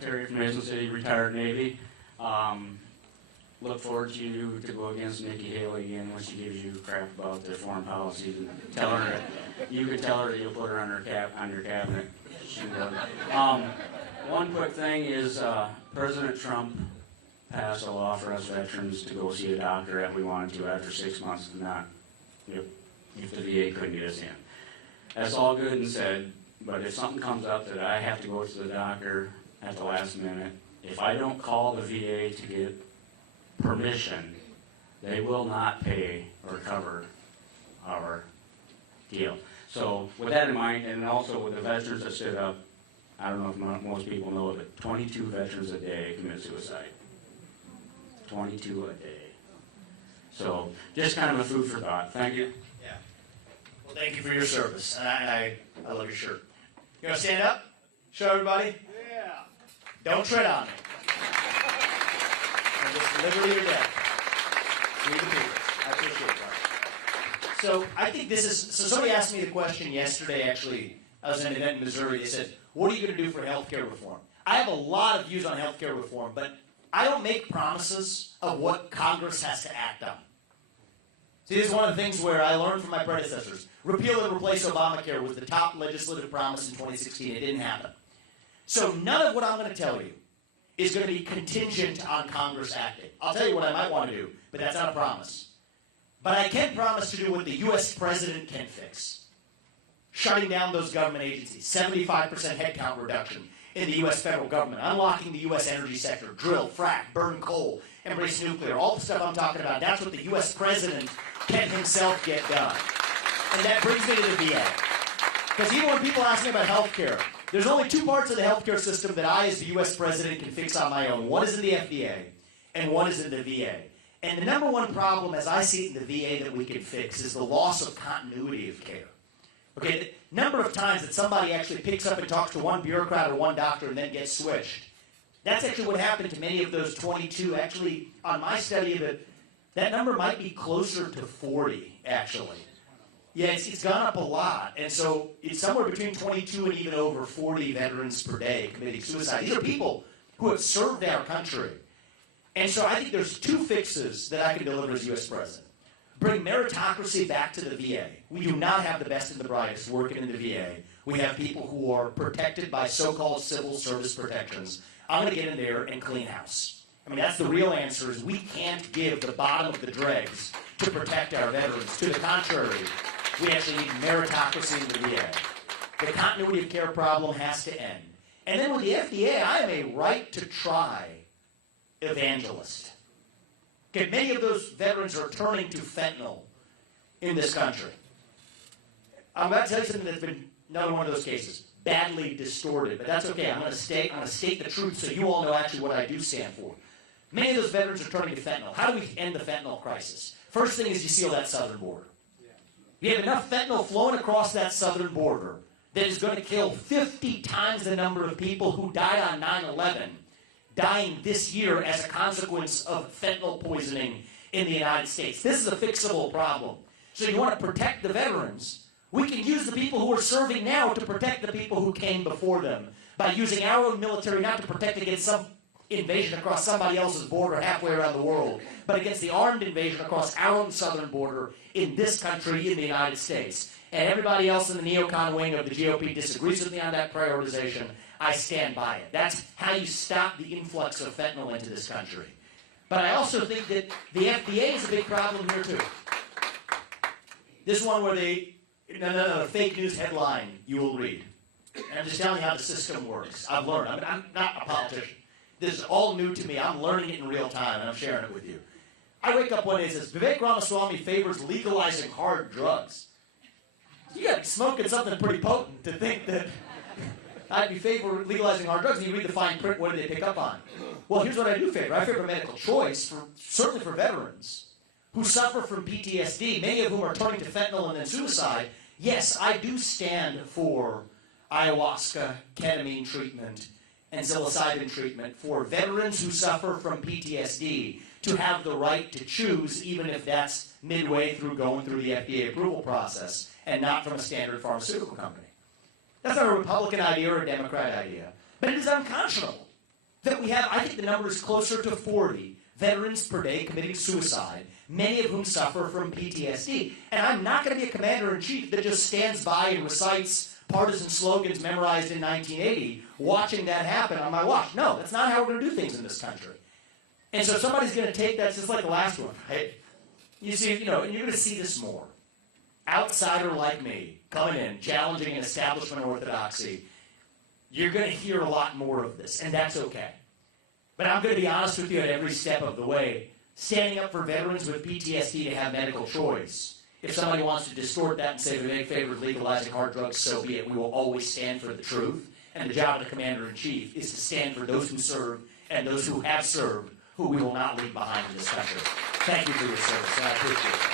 Terry from Mason City, retired Navy. Look forward to you to go against Nikki Haley again when she gives you crap about their foreign policies and tell her that you can tell her that you'll put her on your cabinet. She will. One quick thing is President Trump passed a law for us veterans to go see a doctor if we wanted to after 6 months, not if the VA couldn't get us in. That's all good and said, but if something comes up that I have to go to the doctor at the last minute, if I don't call the VA to get permission, they will not pay or cover our deal. So with that in mind, and also with the veterans that stood up, I don't know if most people know it, but 22 veterans a day commit suicide. 22 a day. So just kind of a food for thought. Thank you. Yeah. Well, thank you for your service. And I love your shirt. You want to stand up? Show everybody? Yeah. Don't tread on me. And just liberty or death. Read the papers. I appreciate that. So I think this is, so somebody asked me the question yesterday, actually. I was at an event in Missouri. They said, what are you going to do for health care reform? I have a lot of views on health care reform, but I don't make promises of what Congress has to act on. See, this is one of the things where I learned from my predecessors. Repeal and replace Obamacare was the top legislative promise in 2016. It didn't happen. So none of what I'm going to tell you is going to be contingent on Congress acting. I'll tell you what I might want to do, but that's not a promise. But I can promise to do what the U.S. president can fix. Shutting down those government agencies, 75% headcount reduction in the U.S. federal government, unlocking the U.S. energy sector, drill, frack, burn coal, embrace nuclear, all the stuff I'm talking about, that's what the U.S. president can himself get done. And that brings me to the VA. Because even when people ask me about health care, there's only two parts of the health care system that I, as the U.S. president, can fix on my own. One is in the FDA, and one is in the VA. And the number one problem, as I see it in the VA, that we can fix is the loss of continuity of care. Okay, the number of times that somebody actually picks up and talks to one bureaucrat or one doctor and then gets switched. That's actually what happened to many of those 22. Actually, on my study of it, that number might be closer to 40, actually. Yeah, it's gone up a lot. And so it's somewhere between 22 and even over 40 veterans per day committing suicide. These are people who have served our country. And so I think there's two fixes that I can deliver as U.S. president. Bring meritocracy back to the VA. We do not have the best and the brightest working in the VA. We have people who are protected by so-called civil service protections. I'm going to get in there and clean house. I mean, that's the real answer, is we can't give the bottom of the dregs to protect our veterans. To the contrary, we actually need meritocracy in the VA. The continuity of care problem has to end. And then with the FDA, I am a right to try evangelist. Okay, many of those veterans are turning to fentanyl in this country. I'm about to tell you something that's been another one of those cases, badly distorted, but that's okay. I'm going to state the truth so you all know actually what I do stand for. Many of those veterans are turning to fentanyl. How do we end the fentanyl crisis? First thing is you seal that southern border. You have enough fentanyl flowing across that southern border that is going to kill 50 times the number of people who died on 9/11 dying this year as a consequence of fentanyl poisoning in the United States. This is a fixable problem. So you want to protect the veterans. We can use the people who are serving now to protect the people who came before them by using our own military not to protect against some invasion across somebody else's border halfway around the world, but against the armed invasion across our own southern border in this country, in the United States. And everybody else in the neocon wing of the GOP disagrees with me on that prioritization. I stand by it. That's how you stop the influx of fentanyl into this country. But I also think that the FDA is a big problem here too. This one where the fake news headline you will read. And I'm just telling you how the system works. I've learned. I'm not a politician. This is all new to me. I'm learning it in real time, and I'm sharing it with you. I wake up one day and says, Vivek Ramaswamy favors legalizing hard drugs. You got to be smoking something pretty potent to think that I'd be favor legalizing hard drugs. And you read the fine print, what do they pick up on? Well, here's what I do favor. I favor medical choice, certainly for veterans who suffer from PTSD, many of whom are turning to fentanyl and then suicide. Yes, I do stand for ayahuasca, ketamine treatment, and psilocybin treatment for veterans who suffer from PTSD to have the right to choose, even if that's midway through going through the FDA approval process and not from a standard pharmaceutical company. That's not a Republican idea or a Democrat idea. But it is unconscionable that we have, I think the number is closer to 40 veterans per day committing suicide, many of whom suffer from PTSD. And I'm not going to be a commander-in-chief that just stands by and recites partisan slogans memorized in 1980, watching that happen on my watch. No, that's not how we're going to do things in this country. And so somebody's going to take that, just like the last one, right? You see, and you're going to see this more. Outsider like me, coming in, challenging an establishment orthodoxy, you're going to hear a lot more of this, and that's okay. But I'm going to be honest with you at every step of the way. Standing up for veterans with PTSD to have medical choice. If somebody wants to distort that and say Vivek favors legalizing hard drugs, so be it. We will always stand for the truth. And the job of the commander-in-chief is to stand for those who serve and those who have served, who we will not leave behind in this country. Thank you for your service, and I appreciate it.